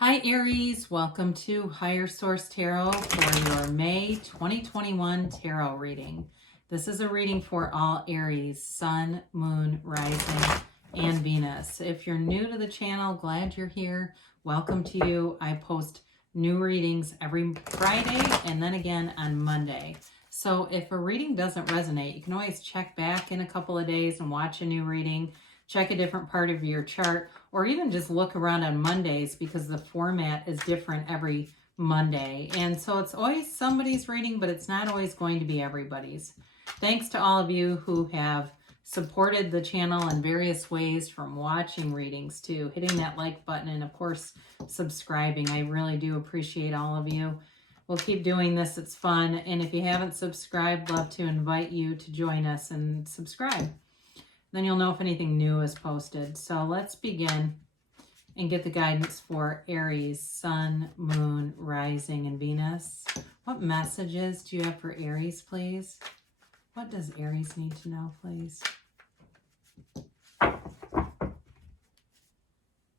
Hi Aries, welcome to Higher Source Tarot for your May 2021 tarot reading. This is a reading for all Aries, Sun, Moon, Rising, and Venus. If you're new to the channel, glad you're here. Welcome to you. I post new readings every Friday and then again on Monday. So if a reading doesn't resonate, you can always check back in a couple of days and watch a new reading. Check a different part of your chart, or even just look around on Mondays because the format is different every Monday. And so it's always somebody's reading, but it's not always going to be everybody's. Thanks to all of you who have supported the channel in various ways, from watching readings to hitting that like button and of course subscribing. I really do appreciate all of you. We'll keep doing this. It's fun. And if you haven't subscribed, love to invite you to join us and subscribe. Then you'll know if anything new is posted. So let's begin and get the guidance for Aries, Sun, Moon, Rising, and Venus. What messages do you have for Aries, please? What does Aries need to know, please?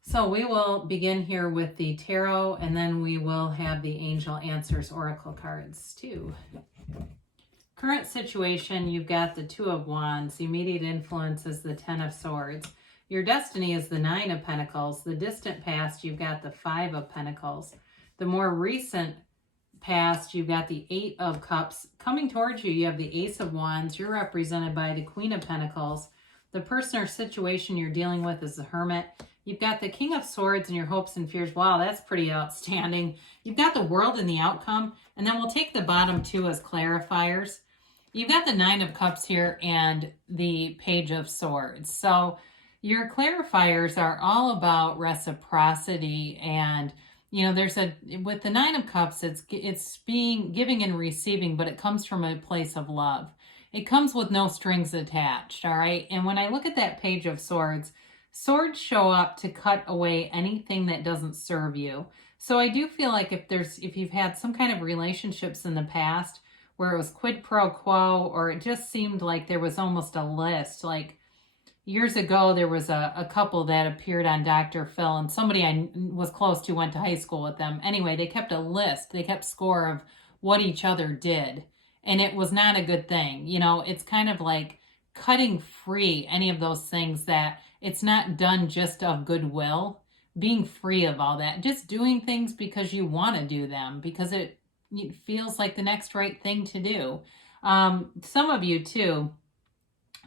So we will begin here with the tarot, and then we will have the Angel Answers Oracle cards too. Current situation, you've got the Two of Wands. The immediate influence is the Ten of Swords. Your destiny is the Nine of Pentacles. The distant past, you've got the Five of Pentacles. The more recent past, you've got the Eight of Cups. Coming towards you, you have the Ace of Wands. You're represented by the Queen of Pentacles. The person or situation you're dealing with is the Hermit. You've got the King of Swords and your hopes and fears. Wow, that's pretty outstanding. You've got the World and the outcome. And then we'll take the bottom two as clarifiers. You've got the Nine of Cups here and the Page of Swords. So your clarifiers are all about reciprocity, and there's with the Nine of Cups, it's being giving and receiving, but it comes from a place of love. It comes with no strings attached, all right? And when I look at that Page of Swords, swords show up to cut away anything that doesn't serve you. So I do feel like if you've had some kind of relationships in the past where it was quid pro quo, or it just seemed like there was almost a list. Like years ago, there was a couple that appeared on Dr. Phil, and somebody I was close to went to high school with them. Anyway, they kept a list. They kept score of what each other did, and it was not a good thing. It's kind of like cutting free any of those things that it's not done just of goodwill, being free of all that, just doing things because you want to do them, because it feels like the next right thing to do. Some of you too,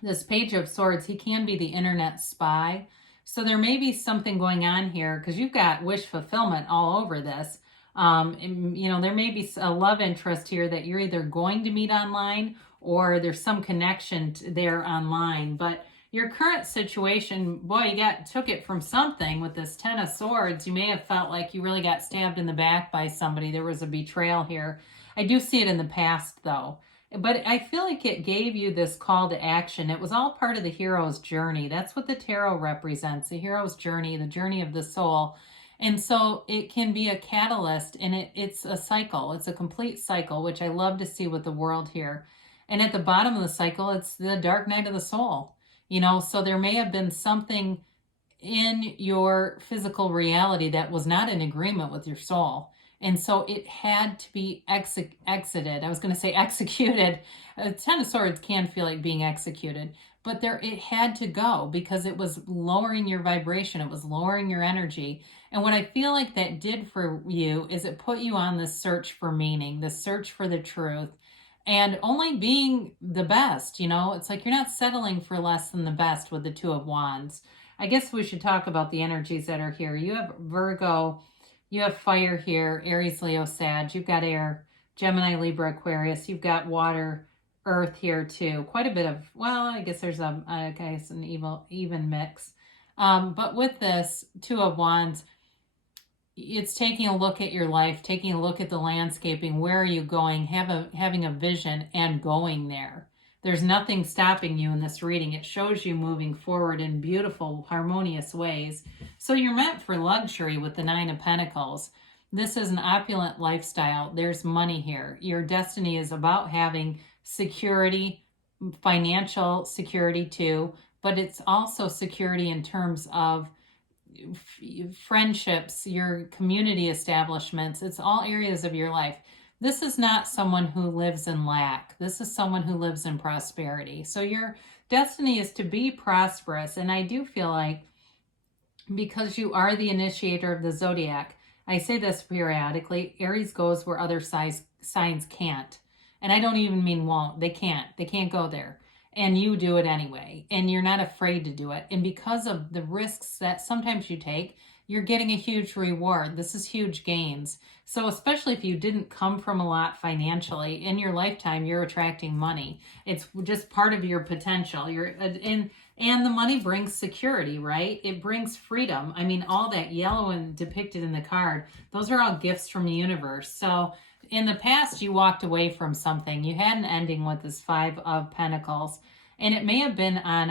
this Page of Swords, he can be the internet spy. So there may be something going on here because you've got wish fulfillment all over this. There may be a love interest here that you're either going to meet online or there's some connection there online. But your current situation, boy, you took it from something with this Ten of Swords. You may have felt like you really got stabbed in the back by somebody. There was a betrayal here. I do see it in the past, though. But I feel like it gave you this call to action. It was all part of the hero's journey. That's what the tarot represents, the hero's journey, the journey of the soul. And so it can be a catalyst, and it's a cycle. It's a complete cycle, which I love to see with the world here. And at the bottom of the cycle, it's the dark night of the soul. So there may have been something in your physical reality that was not in agreement with your soul. And so it had to be exited. I was going to say executed. Ten of Swords can feel like being executed, but it had to go because it was lowering your vibration. It was lowering your energy. And what I feel like that did for you is it put you on this search for meaning, the search for the truth. And only being the best, it's like you're not settling for less than the best with the Two of Wands. I guess we should talk about the energies that are here. You have Virgo, you have fire here, Aries, Leo, Sag. You've got air, Gemini, Libra, Aquarius. You've got water, earth here too. Quite a bit of, well, I guess there's an even mix. But with this Two of Wands, it's taking a look at your life, taking a look at the landscaping. Where are you going? Having a vision and going there. There's nothing stopping you in this reading. It shows you moving forward in beautiful, harmonious ways. So you're meant for luxury with the Nine of Pentacles. This is an opulent lifestyle. There's money here. Your destiny is about having security, financial security too, but it's also security in terms of friendships, your community establishments. It's all areas of your life. This is not someone who lives in lack. This is someone who lives in prosperity. So your destiny is to be prosperous. And I do feel like, because you are the initiator of the zodiac, I say this periodically, Aries goes where other signs can't. And I don't even mean won't. They can't. They can't go there. And you do it anyway. And you're not afraid to do it. And because of the risks that sometimes you take, you're getting a huge reward. This is huge gains. So especially if you didn't come from a lot financially, in your lifetime, you're attracting money. It's just part of your potential. And the money brings security, right? It brings freedom. I mean, all that yellow and depicted in the card, those are all gifts from the universe. So in the past, you walked away from something. You had an ending with this Five of Pentacles, and it may have been on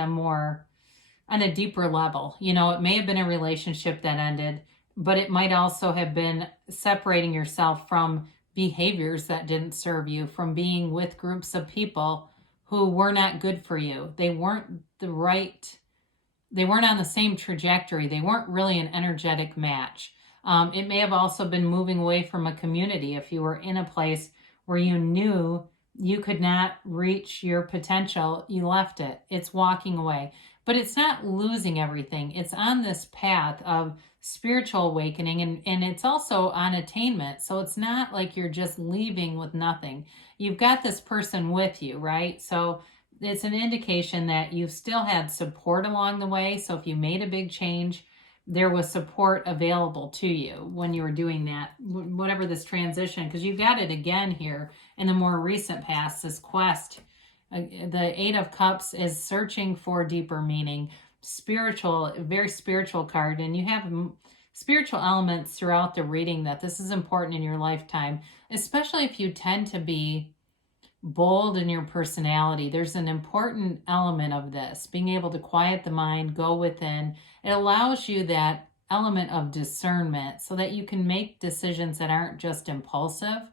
a deeper level. You know, it may have been a relationship that ended, but it might also have been separating yourself from behaviors that didn't serve you, from being with groups of people who were not good for you. They weren't on the same trajectory. They weren't really an energetic match. It may have also been moving away from a community. If you were in a place where you knew you could not reach your potential, you left it. It's walking away. But it's not losing everything. It's on this path of spiritual awakening, and it's also on attainment. So it's not like you're just leaving with nothing. You've got this person with you, right? So it's an indication that you've still had support along the way. So if you made a big change, there was support available to you when you were doing that, whatever this transition, because you've got it again here in the more recent past, this quest. The Eight of Cups is searching for deeper meaning, spiritual, very spiritual card, and you have spiritual elements throughout the reading that this is important in your lifetime, especially if you tend to be bold in your personality. There's an important element of this, being able to quiet the mind, go within. It allows you that element of discernment so that you can make decisions that aren't just impulsive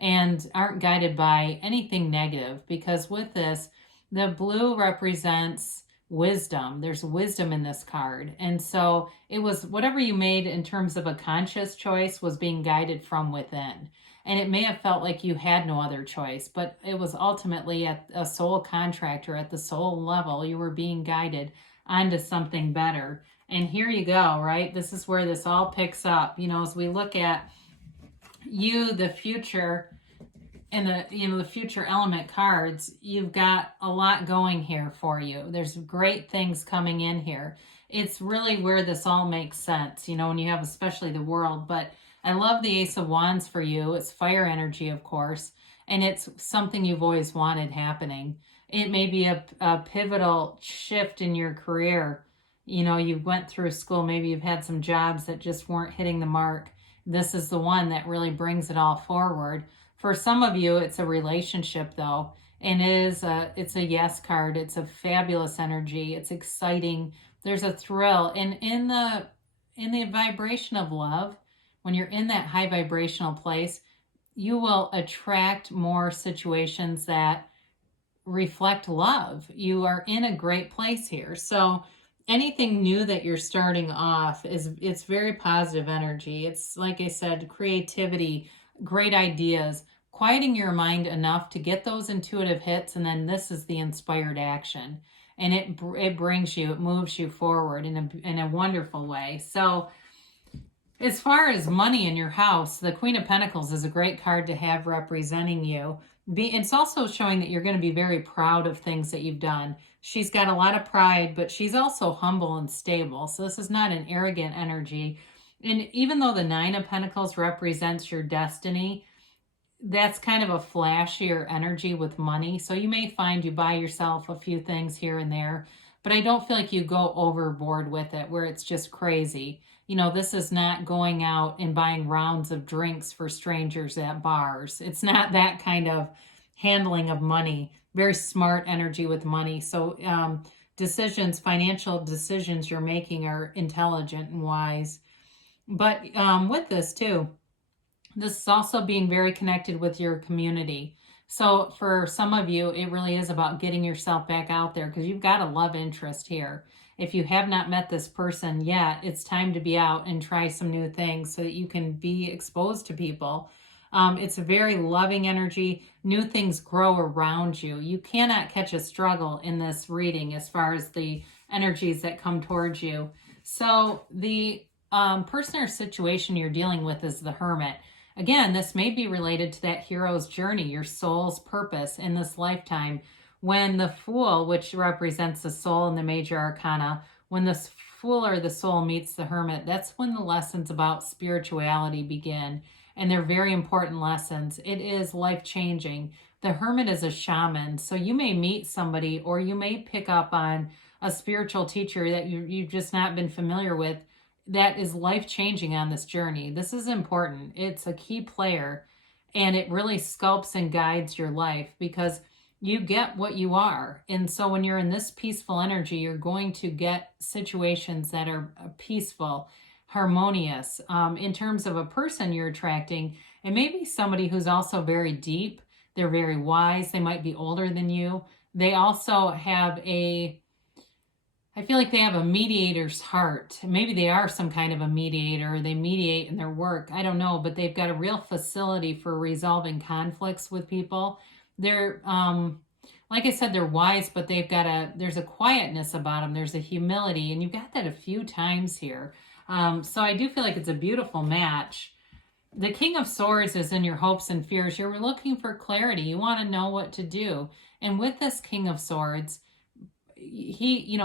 and aren't guided by anything negative. Because with this, the blue represents wisdom. There's wisdom in this card. And so it was whatever you made in terms of a conscious choice was being guided from within. And it may have felt like you had no other choice, but it was ultimately at a soul contractor, at the soul level, you were being guided onto something better. And here you go, right? This is where this all picks up. You know, as we look at you, the future, and the future element cards, you've got a lot going here for you. There's great things coming in here. It's really where this all makes sense, you know, when you have especially the World. But I love the Ace of Wands for you. It's fire energy, of course, and it's something you've always wanted happening. It may be a pivotal shift in your career. You know, you went through school, maybe you've had some jobs that just weren't hitting the mark. This is the one that really brings it all forward. For some of you, it's a relationship, though, and it's a yes card. It's a fabulous energy. It's exciting. There's a thrill, and in the vibration of love, when you're in that high vibrational place, you will attract more situations that reflect love. You are in a great place here. So anything new that you're starting off it's very positive energy. It's, like I said, creativity, great ideas, quieting your mind enough to get those intuitive hits, and then this is the inspired action. And it moves you forward in a wonderful way. So as far as money in your house, the Queen of Pentacles is a great card to have representing you. It's also showing that you're going to be very proud of things that you've done. She's got a lot of pride, but she's also humble and stable. So this is not an arrogant energy. And even though the Nine of Pentacles represents your destiny, that's kind of a flashier energy with money. So you may find you buy yourself a few things here and there, but I don't feel like you go overboard with it where it's just crazy. You know, this is not going out and buying rounds of drinks for strangers at bars. It's not that kind of handling of money. Very smart energy with money. So financial decisions you're making are intelligent and wise. But with this too, this is also being very connected with your community. So for some of you, it really is about getting yourself back out there because you've got a love interest here. If you have not met this person yet, it's time to be out and try some new things so that you can be exposed to people. It's a very loving energy. New things grow around you. You cannot catch a struggle in this reading as far as the energies that come towards you. So the person or situation you're dealing with is the Hermit. Again, this may be related to that hero's journey, your soul's purpose in this lifetime. When the Fool, which represents the soul in the major arcana, when the Fool or the soul meets the Hermit, that's when the lessons about spirituality begin. And they're very important lessons. It is life-changing. The Hermit is a shaman, so you may meet somebody or you may pick up on a spiritual teacher that you've just not been familiar with that is life-changing on this journey. This is important. It's a key player, and it really sculpts and guides your life because you get what you are. And so when you're in this peaceful energy, you're going to get situations that are peaceful, harmonious. In terms of a person you're attracting, it may be somebody who's also very deep. They're very wise. They might be older than you. They also have I feel like they have a mediator's heart. Maybe they are some kind of a mediator. They mediate in their work. I don't know, but they've got a real facility for resolving conflicts with people. They're, like I said, they're wise, but there's a quietness about them. There's a humility, and you've got that a few times here. So I do feel like it's a beautiful match. The King of Swords is in your hopes and fears. You're looking for clarity. You want to know what to do. And with this King of Swords,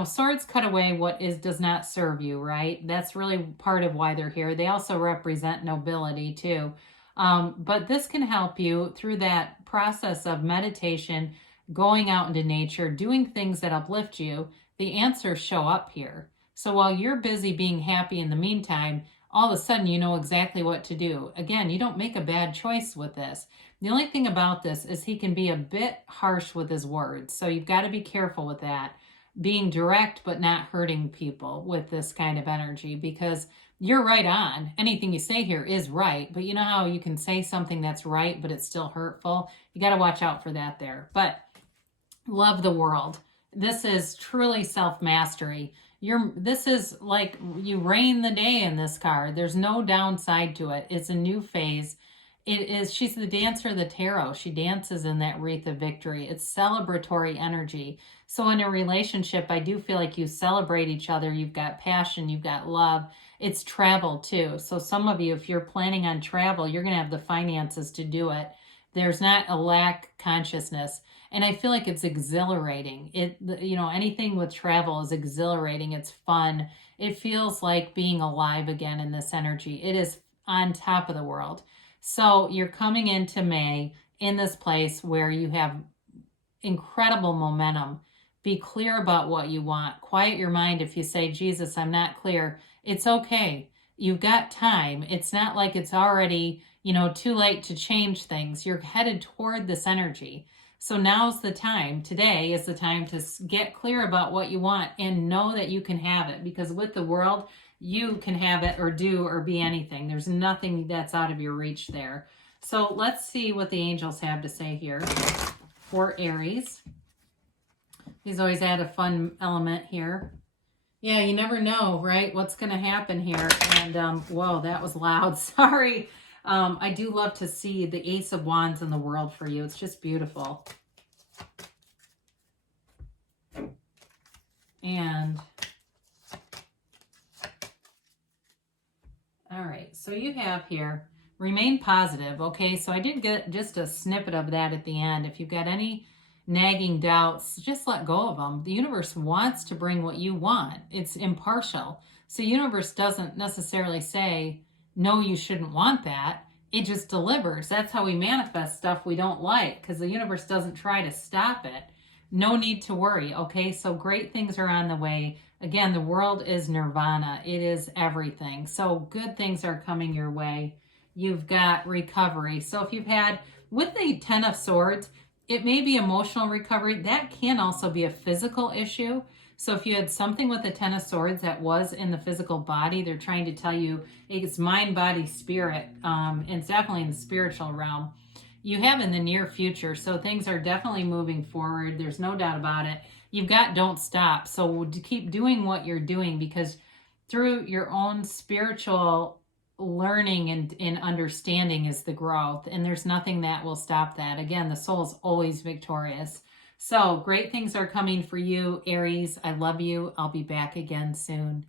swords cut away what does not serve you, right? That's really part of why they're here. They also represent nobility too. But this can help you through that process of meditation, going out into nature, doing things that uplift you. The answers show up here. So while you're busy being happy in the meantime, all of a sudden you know exactly what to do. Again, you don't make a bad choice with this. The only thing about this is he can be a bit harsh with his words. So you've got to be careful with that. Being direct but not hurting people with this kind of energy, because you're right on. Anything you say here is right, but you know how you can say something that's right but it's still hurtful? You got to watch out for that there. But love the world. This is truly self-mastery. This is like you reign the day in this card. There's no downside to it. It's a new phase. She's the dancer of the tarot. She dances in that wreath of victory. It's celebratory energy. So in a relationship, I do feel like you celebrate each other. You've got passion, you've got love. It's travel too. So some of you, if you're planning on travel, you're going to have the finances to do it. There's not a lack consciousness. And I feel like it's exhilarating. Anything with travel is exhilarating. It's fun. It feels like being alive again in this energy. It is on top of the world. So you're coming into May in this place where you have incredible momentum. Be clear about what you want. Quiet your mind if you say, Jesus, I'm not clear. It's okay. You've got time. It's not like it's already, too late to change things. You're headed toward this energy. So now's the time. Today is the time to get clear about what you want and know that you can have it, because with the world, you can have it or do or be anything. There's nothing that's out of your reach there. So let's see what the angels have to say here for Aries. These always add a fun element here. Yeah, you never know, right? What's going to happen here. And, whoa, that was loud. Sorry. I do love to see the Ace of Wands in the world for you. It's just beautiful. And, all right, so you have here, remain positive. Okay, so I did get just a snippet of that at the end. If you've got any nagging doubts, just let go of them. The universe wants to bring what you want. It's impartial. So the universe doesn't necessarily say, no, you shouldn't want that. It just delivers. That's how we manifest stuff we don't like, because the universe doesn't try to stop it. No need to worry, okay? So great things are on the way. Again, the world is nirvana. It is everything. So good things are coming your way. You've got recovery. So if you've had, with the Ten of Swords, it may be emotional recovery. That can also be a physical issue. So if you had something with the Ten of Swords that was in the physical body, they're trying to tell you it's mind, body, spirit. And it's definitely in the spiritual realm. You have in the near future. So things are definitely moving forward. There's no doubt about it. you've got don't stop. So keep doing what you're doing, because through your own spiritual learning and understanding is the growth, and there's nothing that will stop that. Again, the soul is always victorious. So great things are coming for you, Aries. I love you. I'll be back again soon.